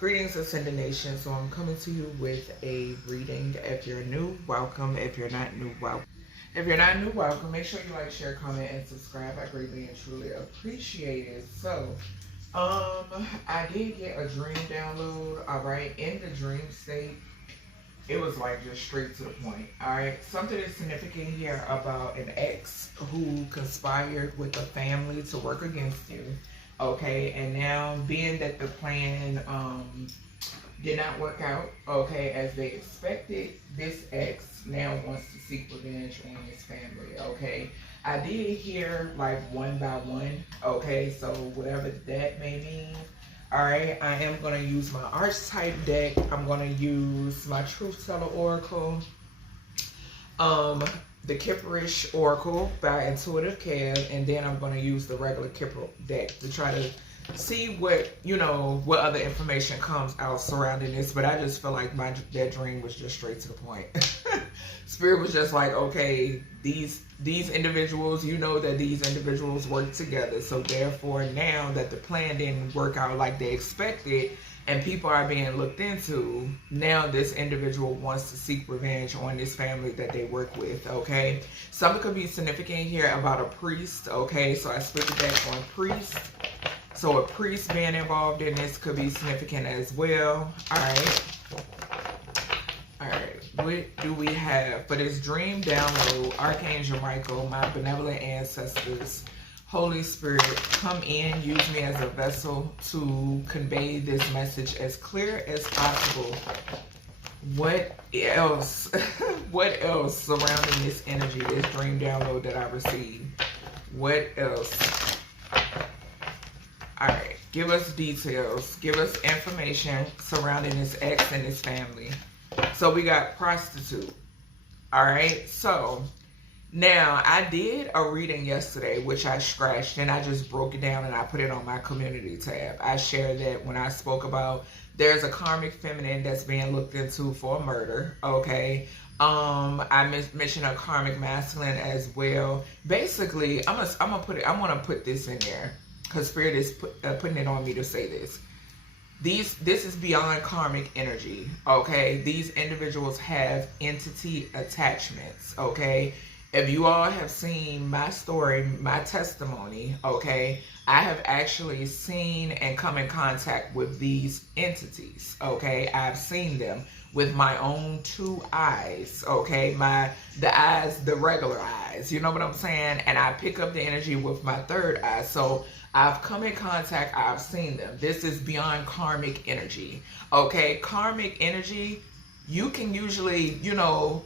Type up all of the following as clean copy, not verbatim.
Greetings, Ascended Nation. So I'm coming to you with a reading. If you're new, welcome. If you're not new, welcome. If you're not new, welcome. Make sure you like, share, comment, and subscribe. I greatly and truly appreciate it. So, I did get a dream download. All right, in the dream state, it was like just straight to the point. All right, something is significant here about an ex who conspired with a family to work against you. Okay, and now being that the plan did not work out, okay, as they expected, this ex now wants to seek revenge on his family, okay. I did hear like one by one, okay, so whatever that may mean. All right, I am going to use my archetype deck. I'm going to use my Truth Teller Oracle, the Kipperish Oracle by Intuitive Kev, and then I'm going to use the regular Kipper deck to try to see what, what other information comes out surrounding this. But I just feel like that dream was just straight to the point. Spirit was just like, okay, these individuals, that these individuals work together. So therefore, now that the plan didn't work out like they expected, and people are being looked into, now this individual wants to seek revenge on this family that they work with, okay? Something could be significant here about a priest, okay? So I split the deck on priest. So a priest being involved in this could be significant as well. All right. All right. What do we have for this dream download? Archangel Michael, my benevolent ancestors, Holy Spirit, come in, use me as a vessel to convey this message as clear as possible. What else? What else surrounding this energy, this dream download that I received? What else? All right, give us details. Give us information surrounding this ex and his family. So we got prostitute. All right, so now, I did a reading yesterday, which I scratched, and I just broke it down and I put it on my community tab. I shared that when I spoke about there's a karmic feminine that's being looked into for murder, okay? I mentioned a karmic masculine as well. Basically, I want to put this in there because Spirit is putting it on me to say this. This is beyond karmic energy, okay? These individuals have entity attachments, okay? If you all have seen my story, my testimony, okay, I have actually seen and come in contact with these entities, okay? I've seen them with my own two eyes, okay? The eyes, the regular eyes, you know what I'm saying? And I pick up the energy with my third eye. So I've come in contact, I've seen them. This is beyond karmic energy, okay? Karmic energy, you can usually,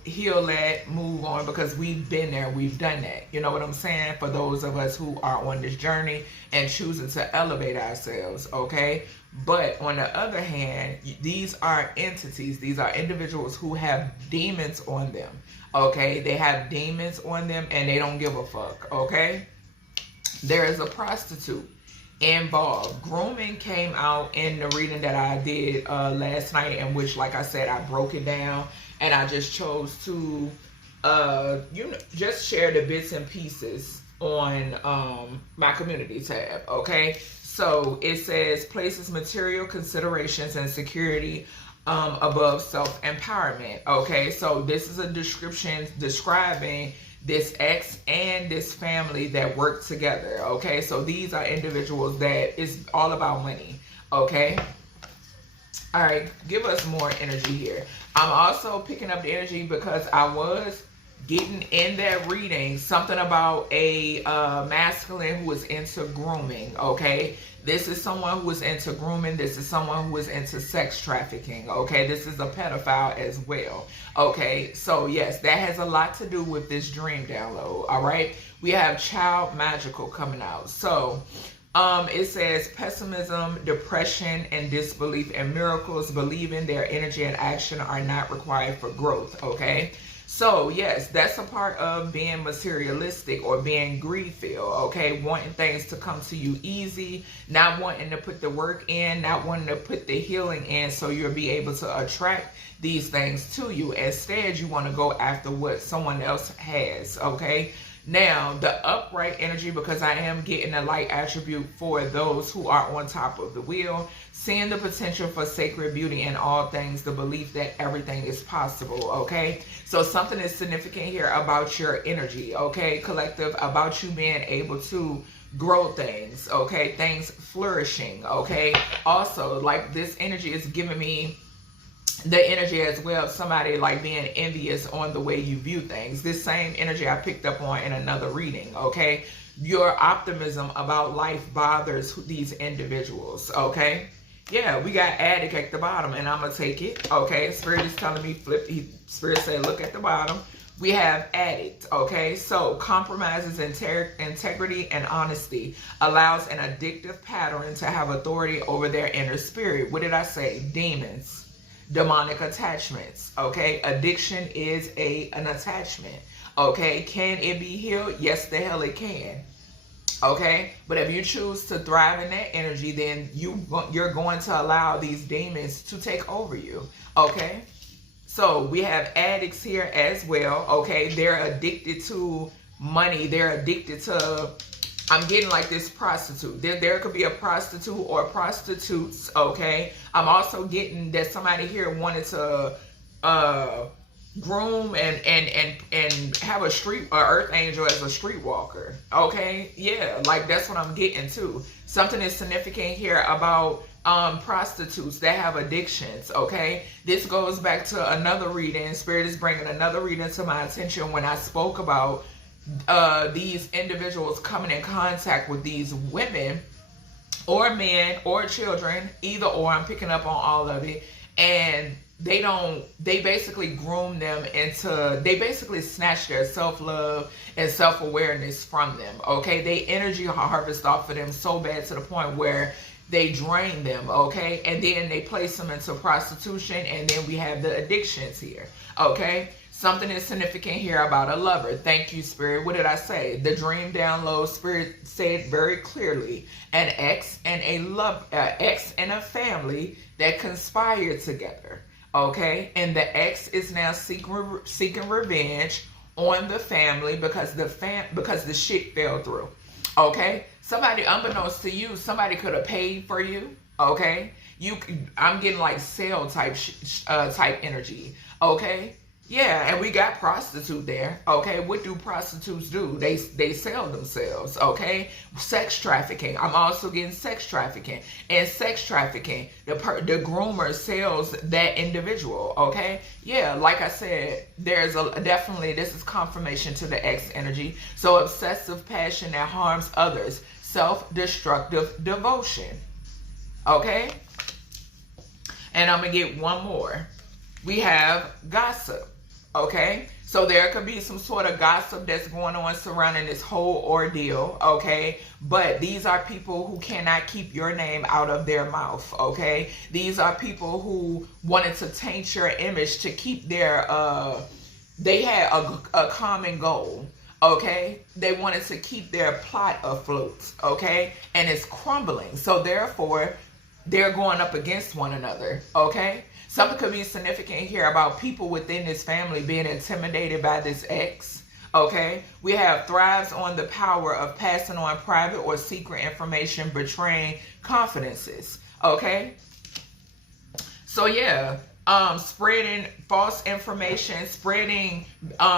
heal that, move on, because we've been there, we've done that. You know what I'm saying? For those of us who are on this journey and choosing to elevate ourselves, okay? But on the other hand, these are entities, these are individuals who have demons on them, okay? They have demons on them and they don't give a fuck, okay? There is a prostitute involved. Grooming came out in the reading that I did last night, in which, like I said, I broke it down and I just chose to just share the bits and pieces on my community tab, okay? So it says places material considerations and security above self-empowerment, okay? So this is a description describing this ex and this family that work together, okay? So these are individuals that is all about money, okay? All right, give us more energy here. I'm also picking up the energy because I was getting in that reading something about a masculine who is into grooming, okay? This is someone who is into grooming. This is someone who is into sex trafficking, okay? This is a pedophile as well, okay? So yes, that has a lot to do with this dream download, all right? We have child magical coming out. So it says pessimism, depression, and disbelief in miracles, believing their energy and action are not required for growth, okay? So yes, that's a part of being materialistic or being greed-filled, okay? Wanting things to come to you easy, not wanting to put the work in, not wanting to put the healing in so you'll be able to attract these things to you. Instead, you want to go after what someone else has, okay? Now, the upright energy, because I am getting a light attribute for those who are on top of the wheel, seeing the potential for sacred beauty in all things, the belief that everything is possible, okay? So something is significant here about your energy, okay, collective, about you being able to grow things, okay, things flourishing, okay? Also, like, this energy is giving me the energy as well of somebody like being envious on the way you view things. This same energy I picked up on in another reading, okay? Your optimism about life bothers these individuals, okay? Yeah, we got addict at the bottom, and I'm gonna take it, okay? Spirit is telling me Spirit said look at the bottom. We have addict, okay? So compromises integrity and honesty, allows an addictive pattern to have authority over their inner spirit. What did I say? Demons. Demonic attachments, okay? Addiction is an attachment, okay? Can it be healed? Yes, the hell it can, okay? But if you choose to thrive in that energy, then you're going to allow these demons to take over you, okay? So we have addicts here as well, okay? They're addicted to money. They're addicted to, I'm getting like this prostitute. There could be a prostitute or prostitutes, okay? I'm also getting that somebody here wanted to groom and have a earth angel as a streetwalker, okay? Yeah, like that's what I'm getting too. Something is significant here about prostitutes that have addictions, okay? This goes back to another reading. Spirit is bringing another reading to my attention when I spoke about these individuals coming in contact with these women or men or children, either or, I'm picking up on all of it, and they basically groom them into, they basically snatch their self-love and self-awareness from them, okay? They energy harvest off of them so bad to the point where they drain them, okay? And then they place them into prostitution, and then we have the addictions here, okay? Something is significant here about a lover. Thank you, Spirit. What did I say? The dream down low, Spirit said very clearly, an ex and a family that conspired together, okay? And the ex is now seeking revenge on the family because the shit fell through, okay? Somebody, unbeknownst to you, somebody could have paid for you, okay? I'm getting like sale type energy, okay? Yeah, and we got prostitute there, okay? What do prostitutes do? They sell themselves, okay? Sex trafficking. I'm also getting sex trafficking. And sex trafficking, the groomer sells that individual, okay? Yeah, like I said, there's definitely, this is confirmation to the X energy. So obsessive passion that harms others. Self-destructive devotion, okay? And I'm going to get one more. We have gossip. Okay, so there could be some sort of gossip that's going on surrounding this whole ordeal, okay? But these are people who cannot keep your name out of their mouth, okay? These are people who wanted to taint your image to keep their, they had a common goal, okay? They wanted to keep their plot afloat, okay? And it's crumbling, so therefore, they're going up against one another, okay? Something could be significant here about people within this family being intimidated by this ex, okay? We have thrives on the power of passing on private or secret information, betraying confidences, okay? So yeah, spreading false information, spreading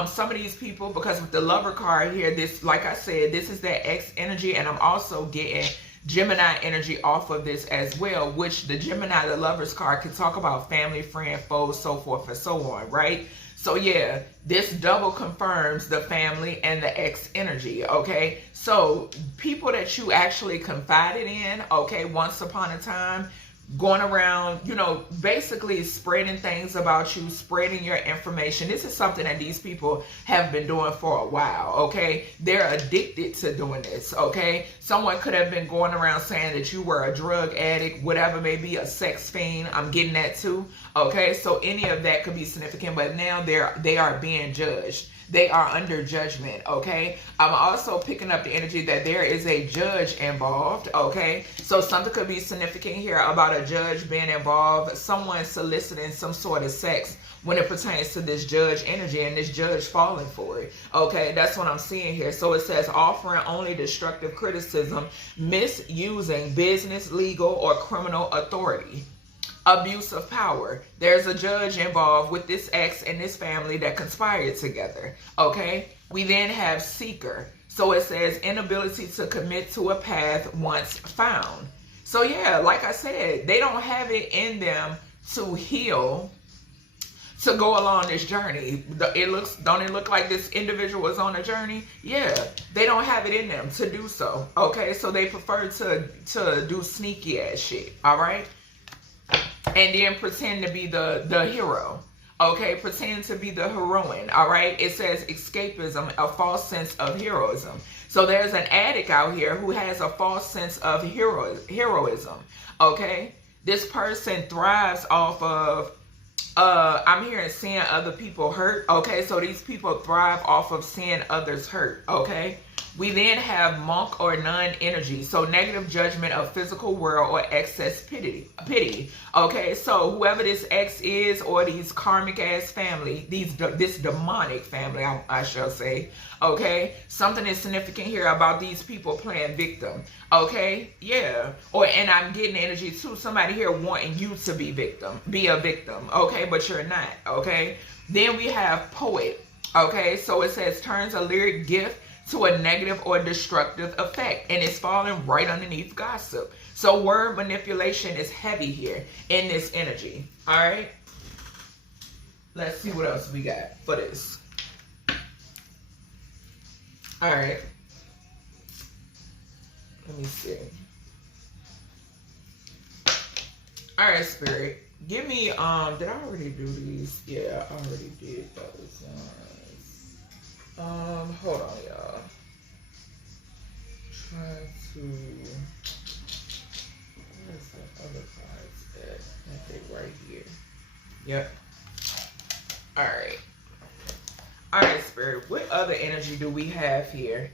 some of these people, because with the lover card here, this, like I said, this is that X energy, and I'm also getting Gemini energy off of this as well, which the Gemini, the Lover's card, can talk about family, friend, foes, so forth and so on, right? So yeah, this double confirms the family and the X energy, okay? So people that you actually confided in, okay, once upon a time, going around, you know, basically spreading things about you, spreading your information. This is something that these people have been doing for a while, okay? They're addicted to doing this, okay? Someone could have been going around saying that you were a drug addict, whatever may be, a sex fiend. I'm getting that too, okay? So any of that could be significant, but now they are being judged. They are under judgment, okay? I'm also picking up the energy that there is a judge involved, okay? So something could be significant here about a judge being involved, someone soliciting some sort of sex when it pertains to this judge energy and this judge falling for it, okay? That's what I'm seeing here. So it says offering only destructive criticism, misusing business, legal, or criminal authority. Abuse of power. There's a judge involved with this ex and this family that conspired together. Okay. We then have seeker. So it says inability to commit to a path once found. So yeah, like I said, they don't have it in them to heal, to go along this journey. Don't it look like this individual is on a journey? Yeah, they don't have it in them to do so. Okay, so they prefer to do sneaky ass shit. All right. And then pretend to be the hero. Okay, pretend to be the heroine. All right, it says escapism, a false sense of heroism. So there's an addict out here who has a false sense of heroism. Okay, this person thrives off of I'm hearing seeing other people hurt. Okay, so these people thrive off of seeing others hurt. Okay, we then have monk or nun energy. So negative judgment of physical world or excess pity. Okay, so whoever this ex is, or these karmic ass family, this demonic family, I shall say. Okay, something is significant here about these people playing victim. Okay, yeah. And I'm getting energy too. Somebody here wanting you to be a victim. Okay, but you're not. Okay. Then we have poet. Okay, so it says turns a lyric gift to a negative or destructive effect, and it's falling right underneath gossip. So word manipulation is heavy here in this energy. All right, let's see what else we got for this. All right, let me see. All right, Spirit, give me did I already do these? Yeah, I already did those ones. Hold on, y'all. Try to. Where's the other cards at? I think right here. Yep. All right. All right, Spirit. What other energy do we have here?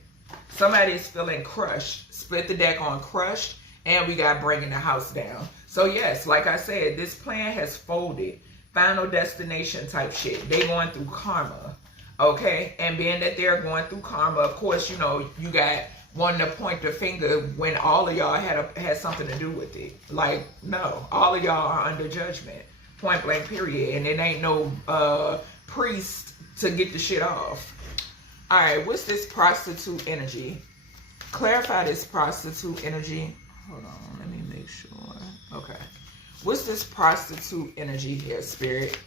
Somebody's feeling crushed. Split the deck on crushed, and we got bringing the house down. So yes, like I said, this plan has folded. Final destination type shit. They going through karma. Okay, and being that they're going through karma, of course, you know, you got wanting to point the finger when all of y'all had something to do with it. Like, no, all of y'all are under judgment, point blank, period. And it ain't no priest to get the shit off. All right, what's this prostitute energy? Clarify this prostitute energy. Hold on, let me make sure. Okay, what's this prostitute energy here, Spirit?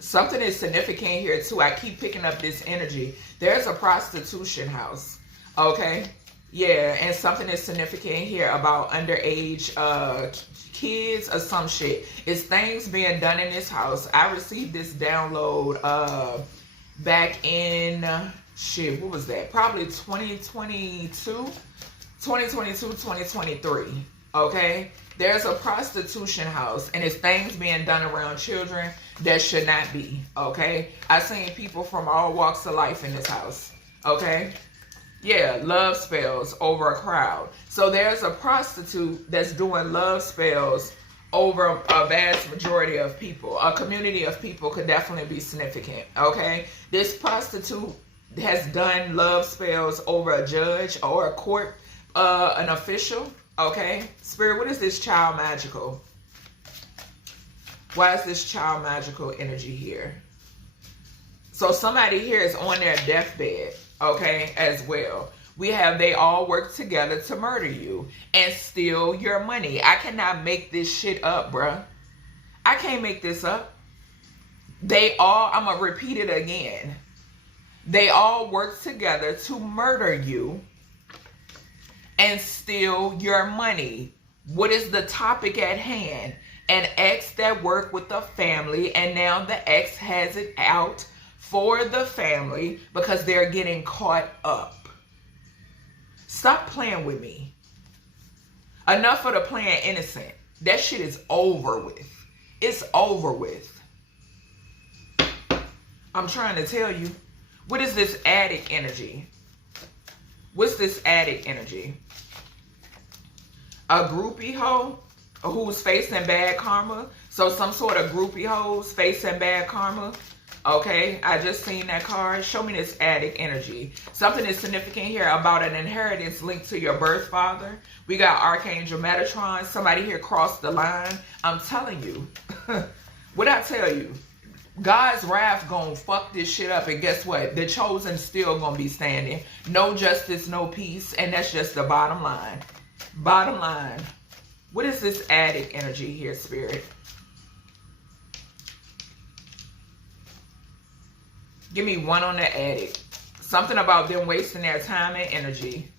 Something is significant here too. I keep picking up this energy. There's a prostitution house. Okay. Yeah. And something is significant here about underage kids or some shit. It's things being done in this house. I received this download back in shit. What was that? Probably 2023. Okay. There's a prostitution house, and it's things being done around children that should not be, okay? I've seen people from all walks of life in this house, okay? Yeah, love spells over a crowd. So there's a prostitute that's doing love spells over a vast majority of people. A community of people could definitely be significant, okay? This prostitute has done love spells over a judge or a court, an official. Okay, Spirit, what is this child magical? Why is this child magical energy here? So somebody here is on their deathbed, okay, as well. We have they all work together to murder you and steal your money. I cannot make this shit up, bruh. I can't make this up. I'm going to repeat it again. They all work together to murder you and steal your money. What is the topic at hand? An ex that worked with the family, and now the ex has it out for the family because they're getting caught up. Stop playing with me. Enough of the playing innocent. That shit is over with. It's over with. I'm trying to tell you. What is this addict energy? What's this addict energy? A groupie hoe who's facing bad karma. So some sort of groupie hoes facing bad karma. Okay, I just seen that card. Show me this addict energy. Something is significant here about an inheritance linked to your birth father. We got Archangel Metatron. Somebody here crossed the line. I'm telling you. What I tell you? God's wrath gonna fuck this shit up, and guess what? The chosen still gonna be standing. No justice, no peace, and that's just the bottom line. Bottom line. What is this addict energy here, Spirit? Give me one on the addict. Something about them wasting their time and energy.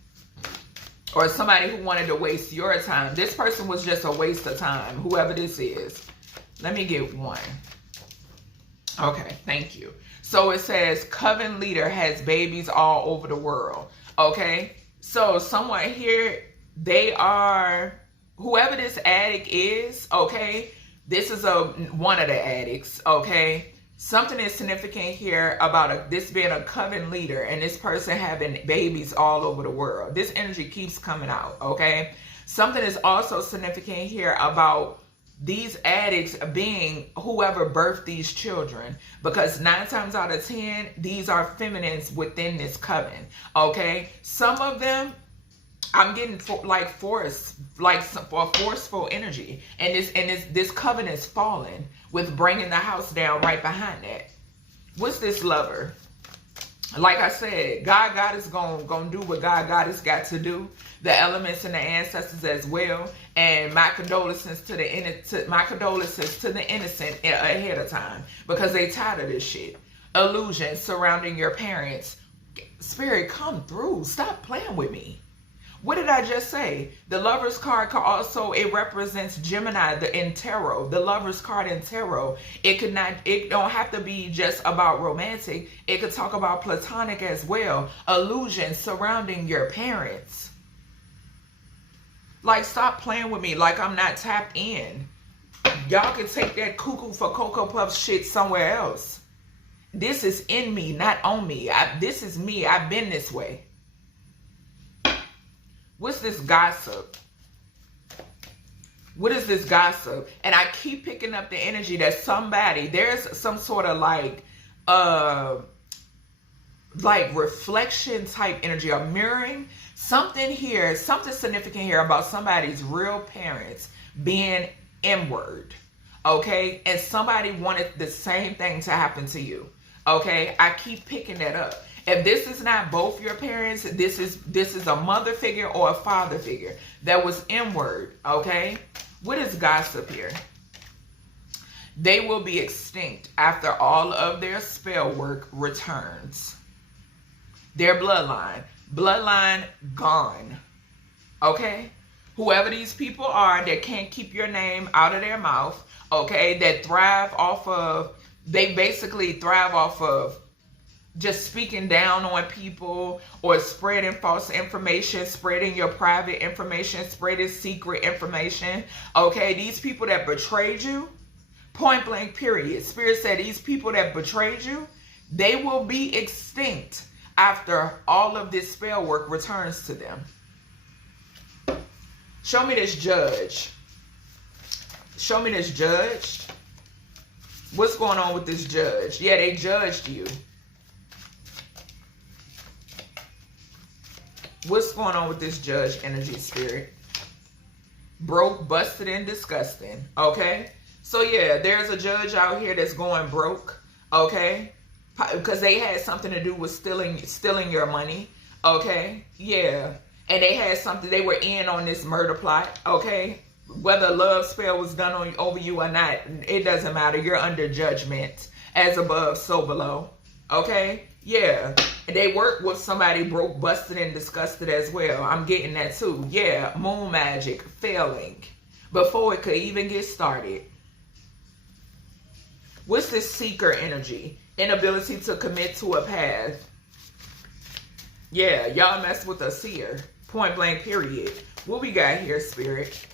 Or somebody who wanted to waste your time. This person was just a waste of time, whoever this is. Let me get one. Okay, thank you. So it says, Coven leader has babies all over the world. Okay, so someone here, they are, whoever this addict is, okay, this is one of the addicts, okay. Something is significant here about this being a Coven leader and this person having babies all over the world. This energy keeps coming out, okay. Something is also significant here about these addicts being whoever birthed these children, because 9 times out of 10, these are feminines within this coven. Okay, some of them, I'm getting forceful energy, and this coven is falling with bringing the house down right behind that. What's this lover? Like I said, God is gonna do what God has got to do. The elements and the ancestors as well. And my condolences to the innocent ahead of time, because they tired of this shit. Illusion surrounding your parents. Spirit, come through. Stop playing with me. What did I just say? The Lover's card also, it represents Gemini in tarot. The Lover's card in tarot, it don't have to be just about romantic. It could talk about platonic as well. Illusion surrounding your parents. Like, stop playing with me like I'm not tapped in. Y'all can take that cuckoo for Cocoa Puff shit somewhere else. This is in me, not on me. This is me. I've been this way. What's this gossip? What is this gossip? And I keep picking up the energy that there's some sort of like reflection type energy, or mirroring. Something significant here about somebody's real parents being inward, okay? And somebody wanted the same thing to happen to you, okay? I keep picking that up. If this is not both your parents, this is a mother figure or a father figure that was inward, okay? What is gossip here? They will be extinct after all of their spell work returns. Their bloodline gone, okay? Whoever these people are that can't keep your name out of their mouth, okay, that they basically thrive off of just speaking down on people or spreading false information, spreading your private information, spreading secret information, okay? These people that betrayed you, point blank period. Spirit said these people that betrayed you, they will be extinct after all of this spell work returns to them. Show me this judge. Show me this judge. What's going on with this judge? Yeah, they judged you. What's going on with this judge energy, Spirit? Broke, busted, and disgusting. Okay? So yeah, there's a judge out here that's going broke. Okay? Because they had something to do with stealing your money. Okay? Yeah. And they had something, they were in on this murder plot. Okay? Whether a love spell was done over you or not, it doesn't matter. You're under judgment. As above, so below. Okay? Yeah. And they work with somebody broke, busted, and disgusted as well. I'm getting that too. Yeah. Moon magic failing before it could even get started. What's this seeker energy? Inability to commit to a path. Yeah, y'all mess with a seer. Point blank period. What we got here, Spirit?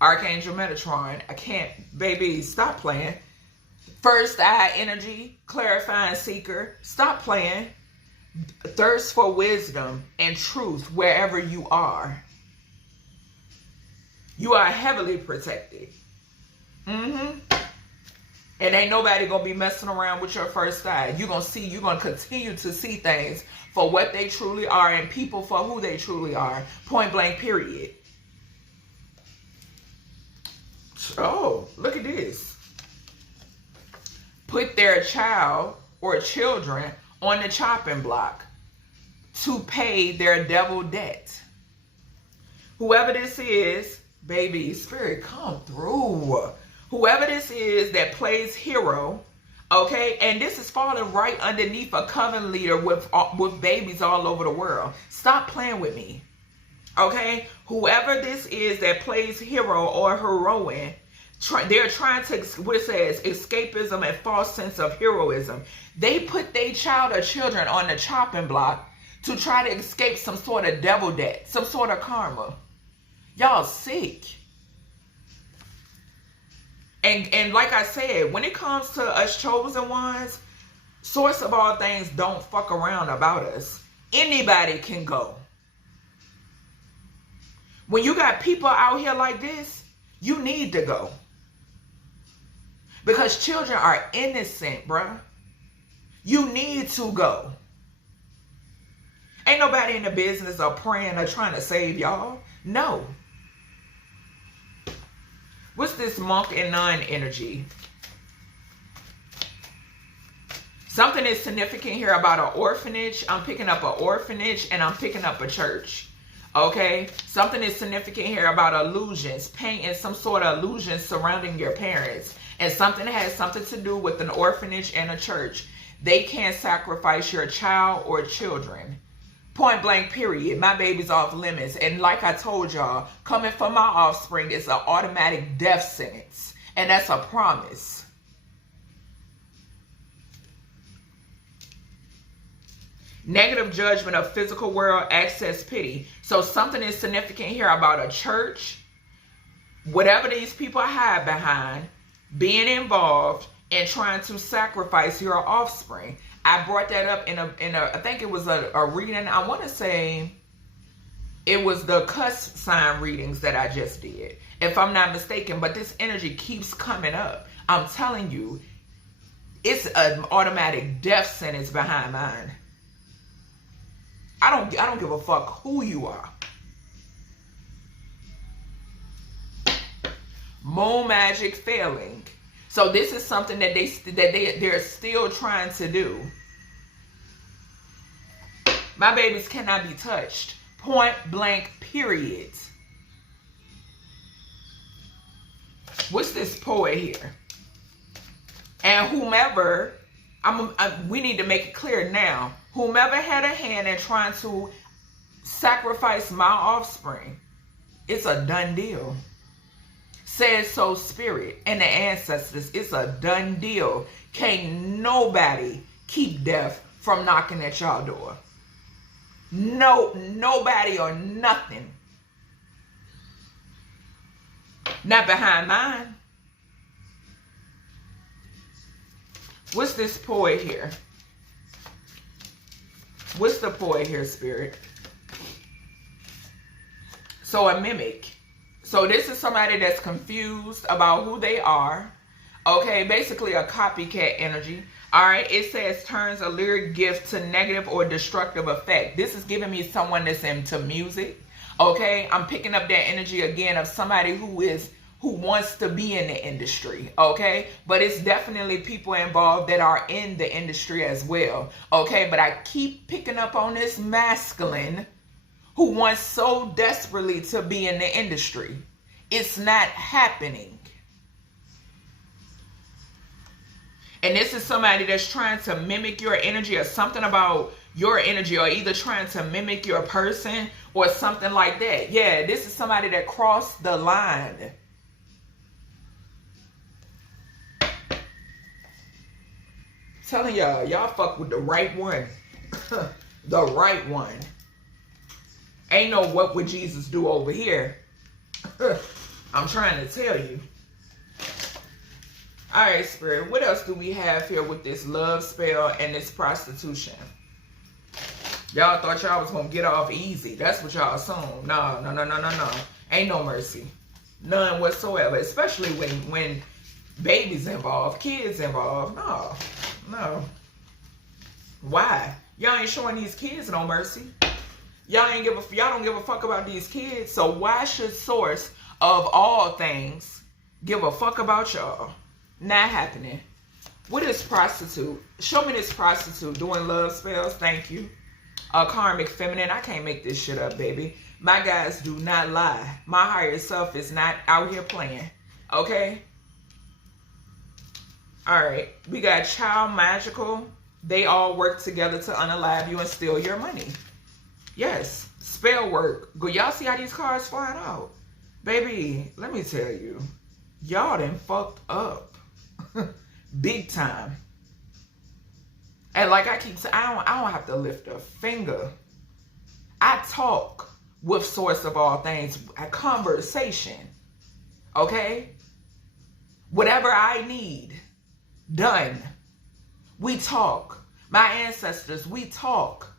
Archangel Metatron. I can't, baby, stop playing. First eye energy, clarifying seeker. Stop playing. Thirst for wisdom and truth wherever you are. You are heavily protected. And ain't nobody gonna be messing around with your first eye. You're gonna continue to see things for what they truly are and people for who they truly are. Point blank, period. Oh, look at this. Put their child or children on the chopping block to pay their devil debt. Whoever this is, baby, spirit, come through. Whoever this is that plays hero, okay, and this is falling right underneath a coven leader with babies all over the world. Stop playing with me, okay? Whoever this is that plays hero or heroine, they're trying to, what it says, escapism and false sense of heroism. They put their child or children on the chopping block to try to escape some sort of devil debt, some sort of karma. Y'all sick. And like I said, when it comes to us chosen ones, source of all things don't fuck around about us. Anybody can go. When you got people out here like this, you need to go. Because children are innocent, bruh. You need to go. Ain't nobody in the business of praying or trying to save y'all. No. What's this monk and nun energy? Something is significant here about an orphanage. I'm picking up an orphanage and I'm picking up a church. Okay? Something is significant here about illusions. Painting some sort of illusions surrounding your parents. And something that has something to do with an orphanage and a church. They can't sacrifice your child or children. Point blank, period. My baby's off limits. And like I told y'all, coming for my offspring is an automatic death sentence. And that's a promise. Negative judgment of physical world, access, pity. So something is significant here about a church. Whatever these people hide behind, being involved and trying to sacrifice your offspring. I brought that up in a I think it was a reading. I want to say it was the cuss sign readings that I just did, if I'm not mistaken. But this energy keeps coming up. I'm telling you, it's an automatic death sentence behind mine. I don't give a fuck who you are. Moon magic failing. So this is something that they're still trying to do. My babies cannot be touched. Point blank, period. What's this poet here? And whomever, we need to make it clear now. Whomever had a hand in trying to sacrifice my offspring, it's a done deal. Says so spirit and the ancestors, it's a done deal. Can't nobody keep death from knocking at y'all door. No, nobody or nothing. Not behind mine. What's this poet here? What's the poet here, spirit? So a mimic. So this is somebody that's confused about who they are. Okay, basically a copycat energy. All right, it says turns a lyric gift to negative or destructive effect. This is giving me someone that's into music. Okay, I'm picking up that energy again of somebody who wants to be in the industry. Okay, but it's definitely people involved that are in the industry as well. Okay, but I keep picking up on this masculine who wants so desperately to be in the industry. It's not happening. And this is somebody that's trying to mimic your energy or something about your energy, or either trying to mimic your person or something like that. Yeah, this is somebody that crossed the line. Telling y'all fuck with the right one. The right one. Ain't no what would Jesus do over here. I'm trying to tell you. All right, Spirit. What else do we have here with this love spell and this prostitution? Y'all thought y'all was going to get off easy. That's what y'all assumed. No, no, no, no, no, no. Ain't no mercy. None whatsoever. Especially when babies involved, kids involved. No, no. Why? Y'all ain't showing these kids no mercy. Y'all don't give a fuck about these kids. So why should source of all things give a fuck about y'all? Not happening. What is prostitute? Show me this prostitute doing love spells. Thank you. A karmic feminine. I can't make this shit up, baby. My guys do not lie. My higher self is not out here playing. Okay? Alright. We got child magical. They all work together to unalive you and steal your money. Yes. Spell work. Y'all see how these cards flying out? Baby, let me tell you. Y'all done fucked up. Big time. And like I keep saying, I don't have to lift a finger. I talk with source of all things, a conversation. Okay? Whatever I need done. We talk. My ancestors, we talk.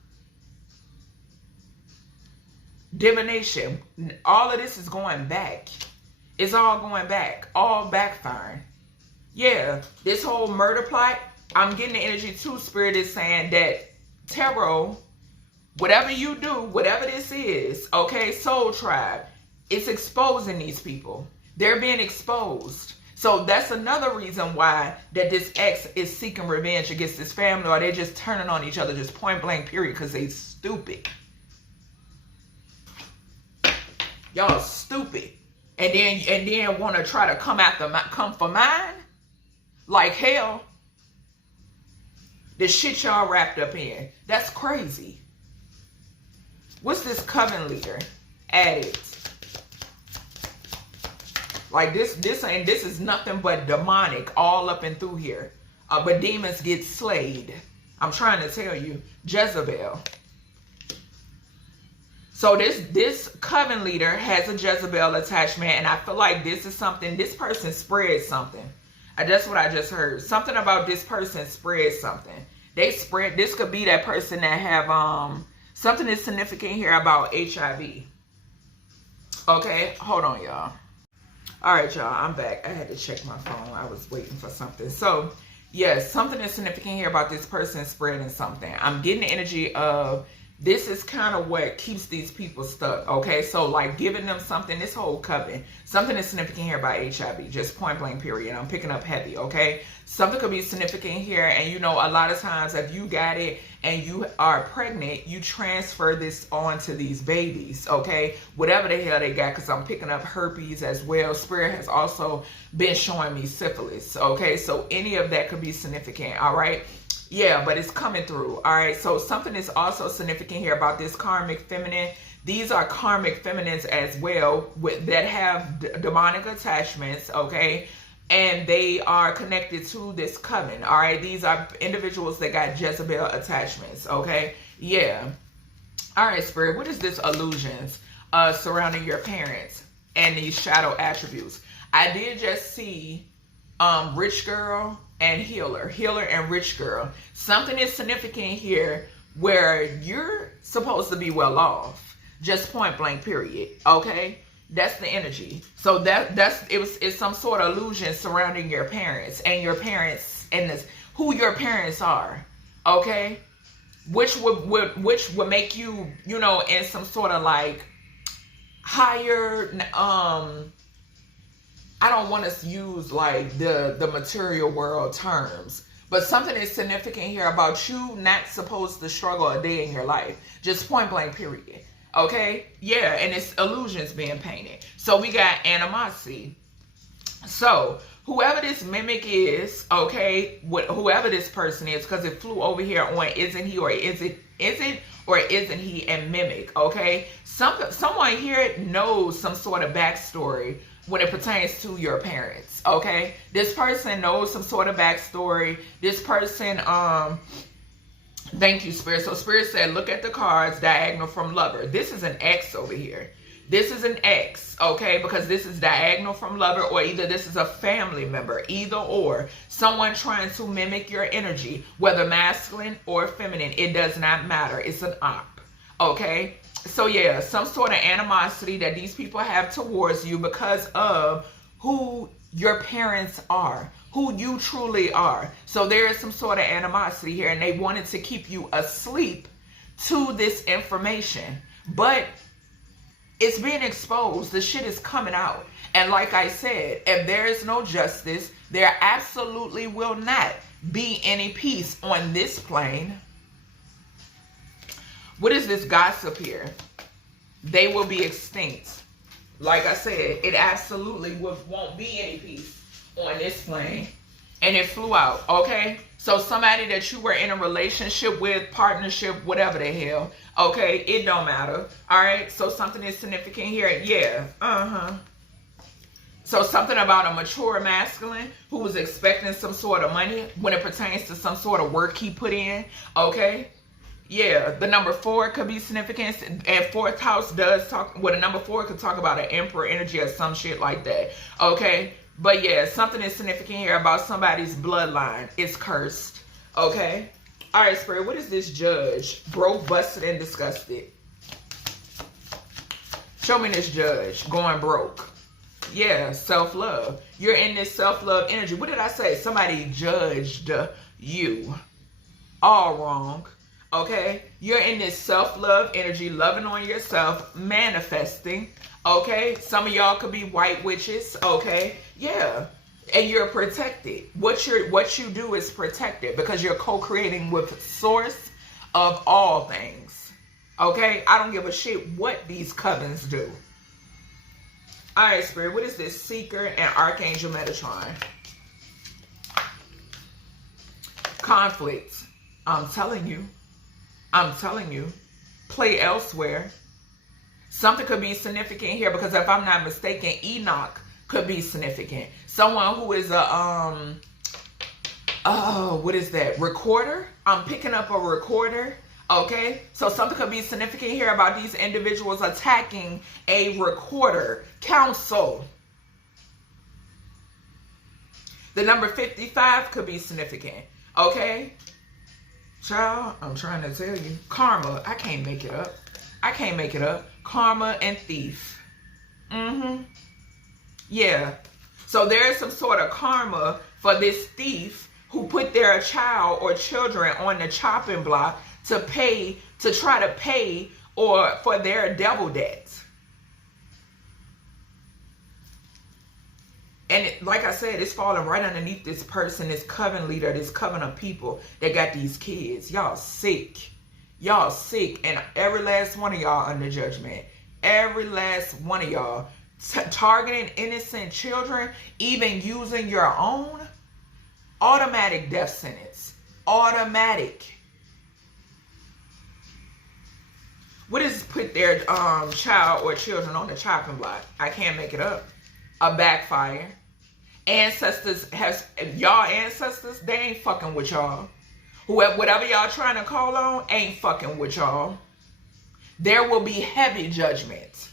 Divination. All of this is going back. It's all going back. All backfiring. Yeah, this whole murder plot, I'm getting the energy too. Spirit is saying that tarot, whatever you do, whatever this is, okay, soul tribe, it's exposing these people. They're being exposed. So that's another reason why that this ex is seeking revenge against this family, or they're just turning on each other, just point blank period, because they stupid. Y'all stupid. And then want to try to come for mine? Like hell. The shit y'all wrapped up in. That's crazy. What's this Coven leader? Addicts. Like this is nothing but demonic all up and through here. But demons get slayed. I'm trying to tell you. Jezebel. So this Coven leader has a Jezebel attachment, and I feel like this is something, this person spread something. That's what I just heard. Something about this person spread something. They spread, this could be that person that have something is significant here about HIV. Okay, hold on, y'all. All right, y'all, I'm back. I had to check my phone. I was waiting for something. So, yes, something is significant here about this person spreading something. I'm getting the energy of this is kind of what keeps these people stuck, okay? So, like, giving them something, this whole coven, something is significant here about HIV, just point blank period. I'm picking up heavy, okay? Something could be significant here, and, you know, a lot of times if you got it and you are pregnant, you transfer this on to these babies, okay? Whatever the hell they got, because I'm picking up herpes as well. Spirit has also been showing me syphilis, okay? So, any of that could be significant, all right? Yeah, but it's coming through. All right. So something is also significant here about this karmic feminine. These are karmic feminines as well that have demonic attachments. Okay. And they are connected to this coven. All right. These are individuals that got Jezebel attachments. Okay. Yeah. All right, Spirit. What is this illusions surrounding your parents and these shadow attributes? I did just see rich girl and healer and rich girl. Something is significant here where you're supposed to be well off, just point blank period. Okay, that's the energy. So it's some sort of illusion surrounding your parents and this who your parents are. Okay, which would make you, you know, in some sort of like higher I don't want to use like the material world terms, but something is significant here about you not supposed to struggle a day in your life. Just point blank period. Okay? Yeah, and it's illusions being painted. So we got animosity. So whoever this mimic is, okay, whoever this person is, because it flew over here on isn't he or isn't he and mimic, okay? Someone here knows some sort of backstory when it pertains to your parents, okay? This person knows some sort of backstory. This person, thank you, Spirit. So Spirit said, look at the cards, diagonal from lover. This is an X over here. This is an ex, okay? Because this is diagonal from lover, or either this is a family member, either or. Someone trying to mimic your energy, whether masculine or feminine, it does not matter. It's an op, okay? So yeah, some sort of animosity that these people have towards you because of who your parents are, who you truly are. So there is some sort of animosity here, and they wanted to keep you asleep to this information. But it's being exposed. The shit is coming out. And like I said, if there is no justice, there absolutely will not be any peace on this plane. What is this gossip here? They will be extinct. Like I said, it absolutely won't be any peace on this plane. And it flew out, okay? So somebody that you were in a relationship with, partnership, whatever the hell, okay? It don't matter, all right? So something is significant here. Yeah, So something about a mature masculine who was expecting some sort of money when it pertains to some sort of work he put in, okay? Yeah, the number 4 could be significant. And 4th house does talk, well, the number 4 could talk about an emperor energy or some shit like that, okay? But yeah, something is significant here about somebody's bloodline. It's cursed, okay? All right, Spirit, what is this judge? Broke, busted, and disgusted. Show me this judge going broke. Yeah, self-love. You're in this self-love energy. What did I say? Somebody judged you. All wrong. Okay? You're in this self-love energy, loving on yourself, manifesting. Okay? Some of y'all could be white witches. Okay? Yeah. And you're protected. What you do is protected because you're co-creating with source of all things. Okay? I don't give a shit what these covens do. All right, Spirit, what is this? Seeker and Archangel Metatron. Conflict. I'm telling you. Play elsewhere. Something could be significant here because if I'm not mistaken, Enoch could be significant. Someone who is a, what is that? Recorder? I'm picking up a recorder. Okay, so something could be significant here about these individuals attacking a recorder. Counsel. The number 55 could be significant. Okay, child, I'm trying to tell you. Karma. I can't make it up. Karma and thief. Yeah. So there's some sort of karma for this thief who put their child or children on the chopping block to try to pay or for their devil debts. And like I said, it's falling right underneath this person, this coven leader, this coven of people that got these kids. Y'all sick. And every last one of y'all under judgment. Every last one of y'all targeting innocent children, even using your own. Automatic death sentence. Automatic. What is put their child or children on the chopping block? I can't make it up. A backfire. Ancestors y'all ancestors, they ain't fucking with y'all. Whatever y'all trying to call on ain't fucking with y'all. There will be heavy judgment.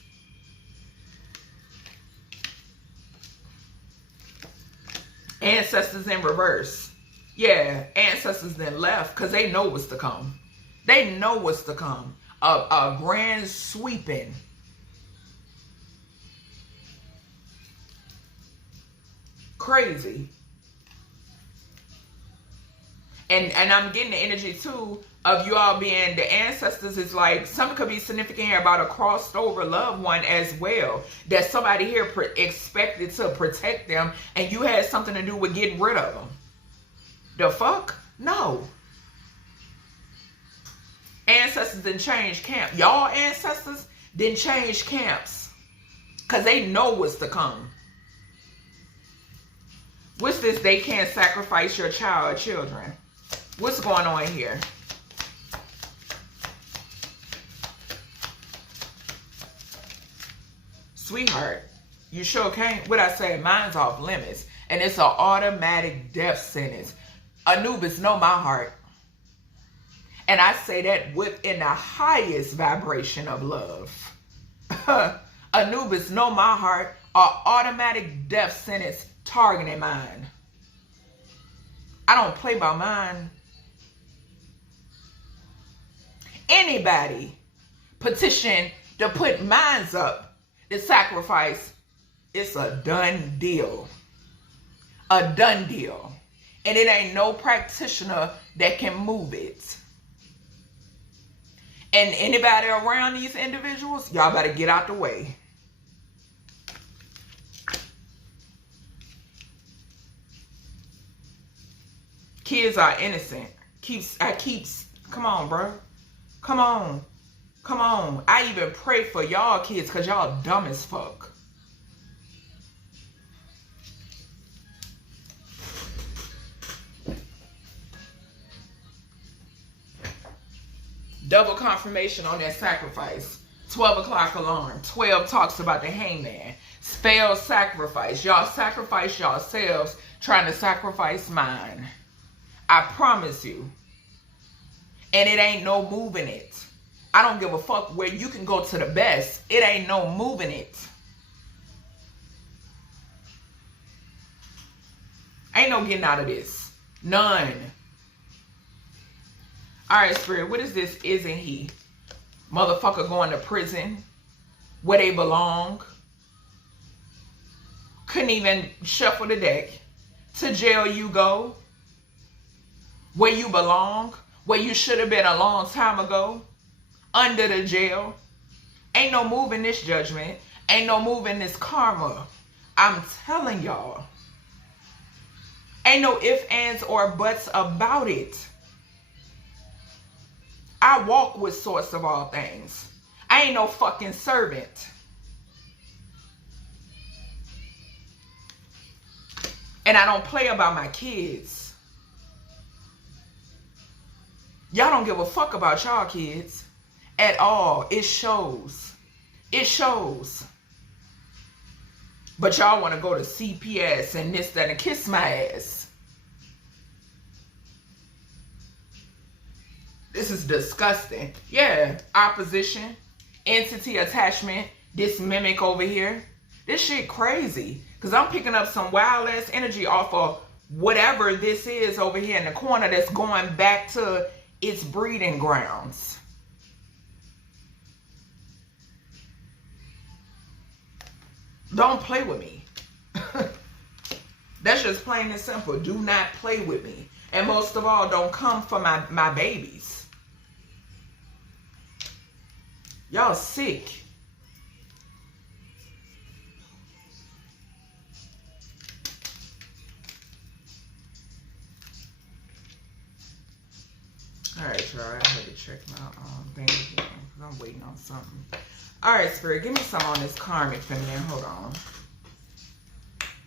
Ancestors in reverse. Yeah, ancestors then left because they know what's to come. They know what's to come. A grand sweeping. Crazy. And I'm getting the energy too of you all being the ancestors. Is like something could be significant here about a crossed over loved one as well. That somebody here expected to protect them and you had something to do with getting rid of them. The fuck? No. Ancestors didn't change camp. Y'all ancestors didn't change camps. Because they know what's to come. What's this? They can't sacrifice your child or children. What's going on here? Sweetheart, you sure can't. What I say, mine's off limits. And it's an automatic death sentence. Anubis, know my heart. And I say that within the highest vibration of love. Anubis, know my heart, are automatic death sentence targeting mine. I don't play by mine. Anybody petition to put mines up, the sacrifice, it's a done deal. A done deal. And it ain't no practitioner that can move it. And anybody around these individuals, y'all better get out the way. Kids are innocent. Come on, bro. Come on. Come on. I even pray for y'all kids because y'all dumb as fuck. Double confirmation on that sacrifice. 12 o'clock alarm. 12 talks about the hangman. Failed sacrifice. Y'all sacrifice yourselves trying to sacrifice mine. I promise you. And it ain't no moving it. I don't give a fuck where you can go to the best. It ain't no moving it. Ain't no getting out of this. None. Alright, Spirit, what is this? Isn't he? Motherfucker going to prison where they belong. Couldn't even shuffle the deck. To jail you go. Where you belong. Where you should have been a long time ago. Under the jail. Ain't no moving this judgment. Ain't no moving this karma. I'm telling y'all. Ain't no ifs, ands, or buts about it. I walk with source of all things. I ain't no fucking servant. And I don't play about my kids. Y'all don't give a fuck about y'all kids at all. It shows. It shows. But y'all want to go to CPS and this, that, and kiss my ass. This is disgusting. Yeah, opposition, entity attachment, this mimic over here. This shit crazy. Because I'm picking up some wild ass energy off of whatever this is over here in the corner that's going back to its breeding grounds. Don't play with me. That's just plain and simple. Do not play with me. And most of all, don't come for my babies. Y'all sick. Alright, y'all. I had to check my thing again because I'm waiting on something. Alright, Spirit. Give me some on this karmic feminine. Hold on.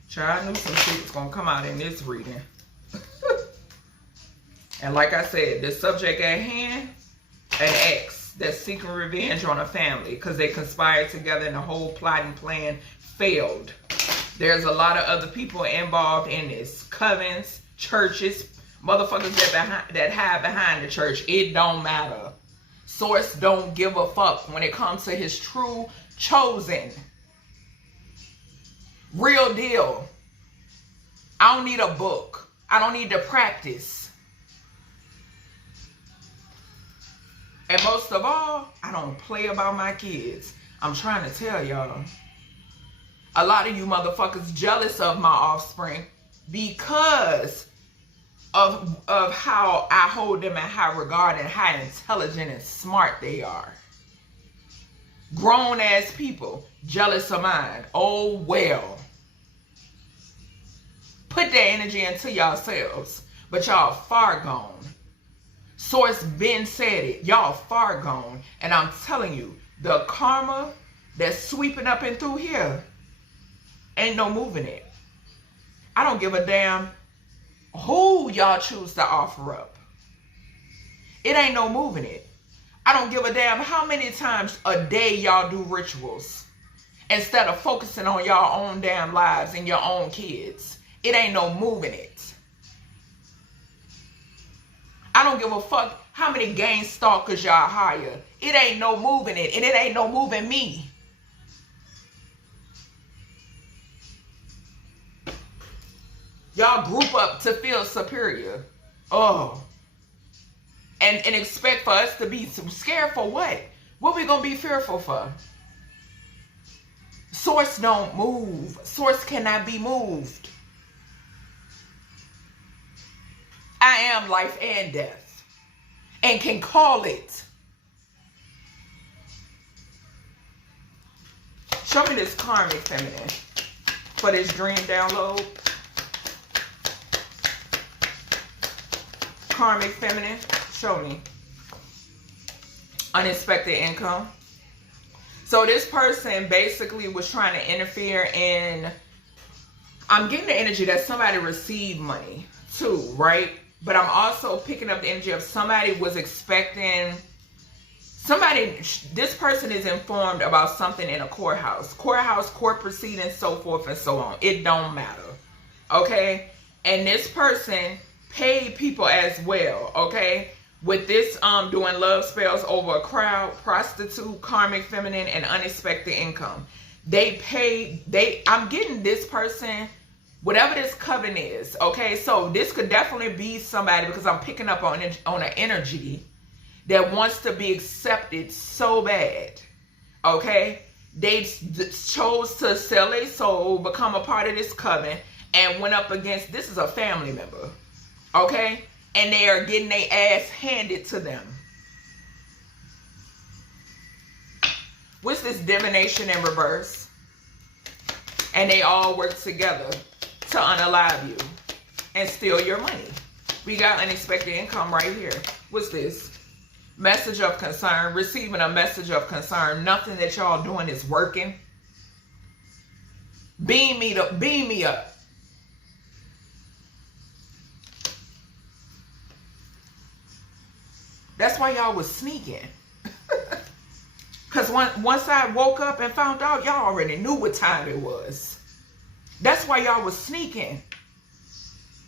Child, I knew some shit was going to come out in this reading. And like I said, the subject at hand, an ex that's seeking revenge on a family because they conspired together and the whole plot and plan failed. There's a lot of other people involved in this. Covens, churches, motherfuckers that hide behind the church. It don't matter. Source don't give a fuck when it comes to his true chosen. Real deal. I don't need a book. I don't need to practice. And most of all, I don't play about my kids. I'm trying to tell y'all. A lot of you motherfuckers jealous of my offspring because of how I hold them in high regard and how intelligent and smart they are. Grown ass people jealous of mine. Oh well. Put that energy into yourselves. But y'all far gone. Source been said it. Y'all far gone. And I'm telling you, the karma that's sweeping up and through here, ain't no moving it. I don't give a damn who y'all choose to offer up. It ain't no moving it. I don't give a damn how many times a day y'all do rituals instead of focusing on y'all own damn lives and your own kids. It ain't no moving it. I don't give a fuck how many gang stalkers y'all hire. It ain't no moving it, and it ain't no moving me. y'all group up to feel superior. Oh. And expect for us to be scared for what? What we gonna be fearful for? Source don't move. Source cannot be moved. I am life and death. And can call it. Show me this karmic feminine for this dream download. Karmic feminine, show me. Unexpected income. So this person basically was trying to interfere in, I'm getting the energy that somebody received money too, right? But I'm also picking up the energy of somebody was expecting, this person is informed about something in a courthouse, court proceedings, so forth and so on. It don't matter, okay? And this person paid people as well, okay? With this doing love spells over a crowd, prostitute, karmic feminine, and unexpected income. I'm getting this person, whatever this coven is, okay? So this could definitely be somebody, because I'm picking up on an energy that wants to be accepted so bad, okay? They chose to sell their soul, become a part of this coven, and went up against, this is a family member, okay? And they are getting their ass handed to them. What's this? Divination in reverse. And they all work together to unalive you and steal your money. We got unexpected income right here. What's this? Message of concern. Receiving a message of concern. Nothing that y'all doing is working. Beam me up. That's why y'all was sneaking. Because once I woke up and found out, y'all already knew what time it was. That's why y'all was sneaking.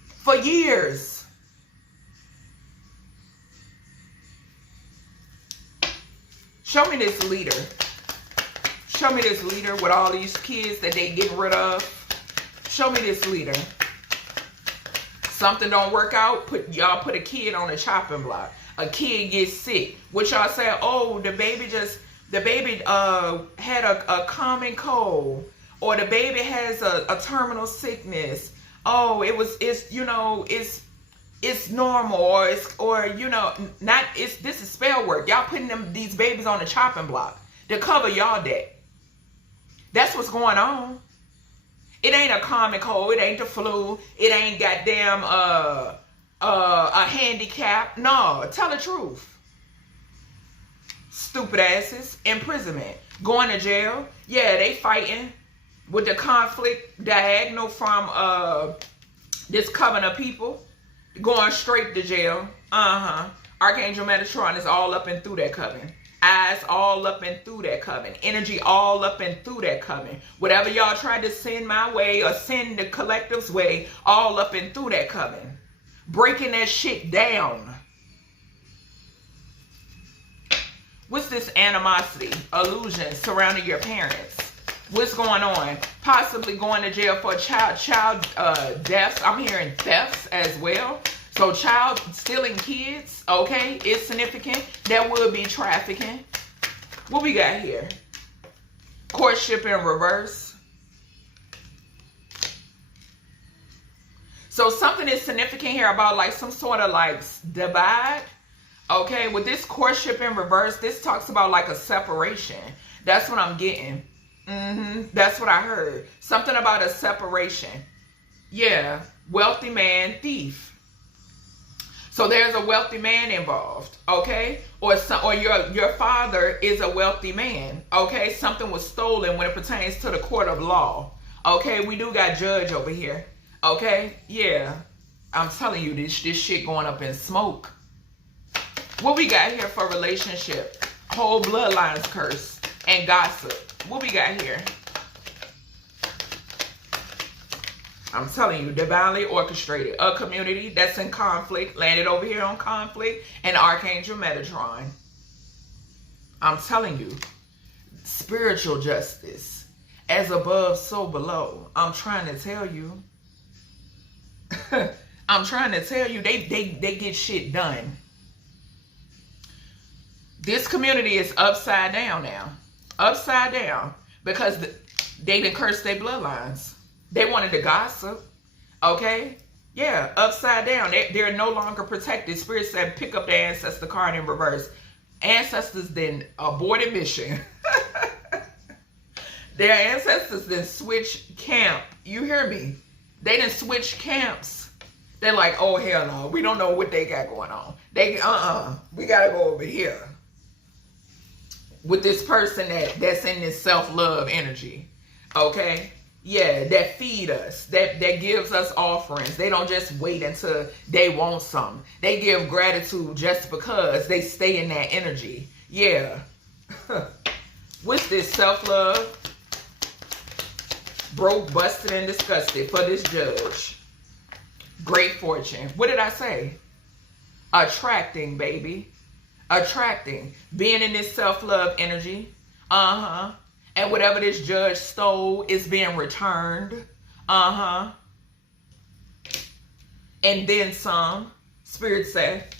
For years. Show me this leader. Show me this leader with all these kids that they getting rid of. Show me this leader. Something don't work out, y'all put a kid on a chopping block. A kid gets sick. What y'all say? Oh, the baby had a common cold, or the baby has a terminal sickness. Oh, it's normal, this is spell work. Y'all putting these babies on the chopping block to cover y'all debt. That's what's going on. It ain't a common cold. It ain't the flu. It ain't goddamn a handicap. No, tell the truth. Stupid asses. Imprisonment. Going to jail. Yeah, they fighting with the conflict diagonal from this coven of people. Going straight to jail. Archangel Metatron is all up and through that coven. Eyes all up and through that coven. Energy all up and through that coven. Whatever y'all tried to send my way or send the collective's way, all up and through that coven. Breaking that shit down. What's this animosity, illusion surrounding your parents? What's going on? Possibly going to jail for child deaths. I'm hearing thefts as well. So child stealing kids, okay, is significant. That would be trafficking. What we got here? Courtship in reverse. So something is significant here about like some sort of like divide. Okay, with this courtship in reverse, this talks about like a separation. That's what I'm getting. That's what I heard. Something about a separation. Yeah, wealthy man, thief. So there's a wealthy man involved, okay? Or your father is a wealthy man, okay? Something was stolen when it pertains to the court of law, okay? We do got judge over here, okay? Yeah, I'm telling you, this shit going up in smoke. What we got here for relationship? Whole bloodlines curse and gossip. What we got here? I'm telling you, divinely orchestrated. A community that's in conflict, landed over here on conflict, and Archangel Metatron. I'm telling you, spiritual justice. As above, so below. I'm trying to tell you. I'm trying to tell you, they get shit done. This community is upside down now. Upside down. Because they done cursed their bloodlines. They wanted to gossip. Okay? Yeah, upside down. They're no longer protected. Spirit said pick up the ancestor card in reverse. Ancestors then aborted mission. Their ancestors then switch camp. You hear me? They done switch camps. They're like, oh hell no, we don't know what they got going on. We gotta go over here with this person that's in this self-love energy. Okay? Yeah, that feed us, that gives us offerings. They don't just wait until they want something. They give gratitude just because they stay in that energy. Yeah. What's this? Self-love? Broke, busted, and disgusted for this judge. Great fortune. What did I say? Attracting, baby. Attracting. Being in this self-love energy. And whatever this judge stole is being returned. And then some. Spirit said,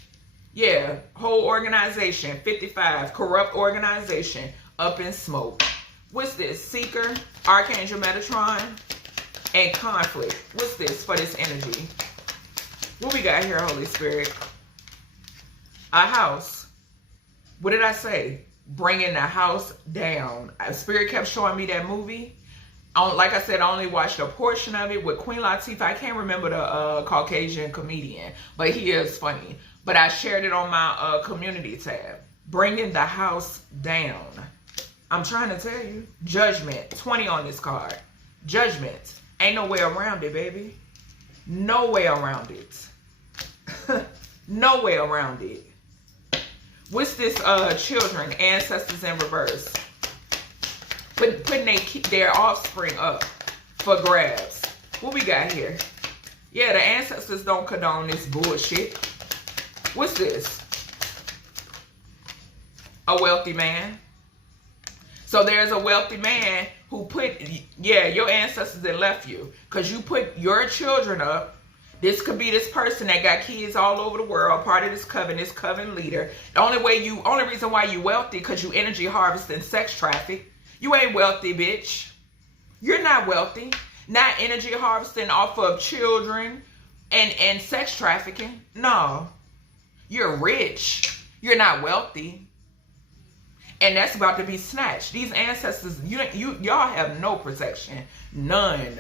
yeah, whole organization, 55, corrupt organization, up in smoke. What's this? Seeker, Archangel Metatron, and conflict. What's this for this energy? What we got here, Holy Spirit? A house. What did I say? Bringing the house down. Spirit kept showing me that movie. Like I said, I only watched a portion of it with Queen Latifah. I can't remember the Caucasian comedian, but he is funny. But I shared it on my community tab. Bringing the house down. I'm trying to tell you. Judgment. 20 on this card. Judgment. Ain't no way around it, baby. No way around it. No way around it. What's this children, ancestors in reverse? Putting their offspring up for grabs. What we got here? Yeah, the ancestors don't condone this bullshit. What's this? A wealthy man. So there's a wealthy man who put, yeah, your ancestors that left you. Because you put your children up. This could be this person that got kids all over the world, part of this coven leader. The only reason why you wealthy, because you energy harvesting sex traffic. You ain't wealthy, bitch. You're not wealthy. Not energy harvesting off of children and sex trafficking. No. You're rich. You're not wealthy. And that's about to be snatched. These ancestors, y'all have no protection. None.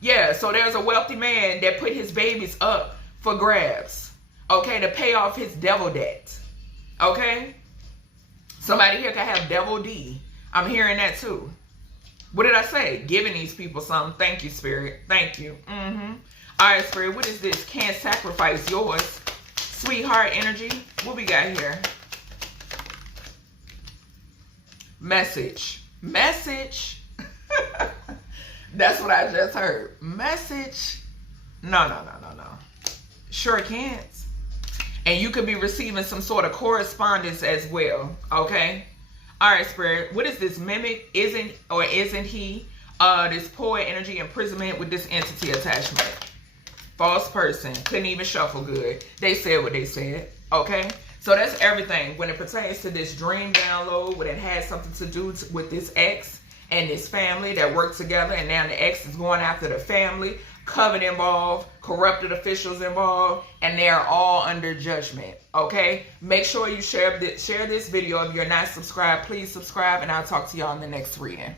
Yeah, so there's a wealthy man that put his babies up for grabs. Okay, to pay off his devil debt. Okay? Somebody here can have devil D. I'm hearing that too. What did I say? Giving these people something. Thank you, Spirit. Thank you. All right, Spirit, what is this? Can't sacrifice yours. Sweetheart energy. What we got here? Message. Message. That's what I just heard. Message. No. Sure can't. And you could be receiving some sort of correspondence as well. Okay? All right, Spirit. What is this? Mimic? Isn't he? This poet energy imprisonment with this entity attachment. False person. Couldn't even shuffle good. They said what they said. Okay? So that's everything. When it pertains to this dream download, when it has something to do with this ex and this family that work together, and now the ex is going after the family, coven involved, corrupted officials involved, and they are all under judgment. Okay? Make sure you share this video. If you're not subscribed, please subscribe, and I'll talk to y'all in the next reading.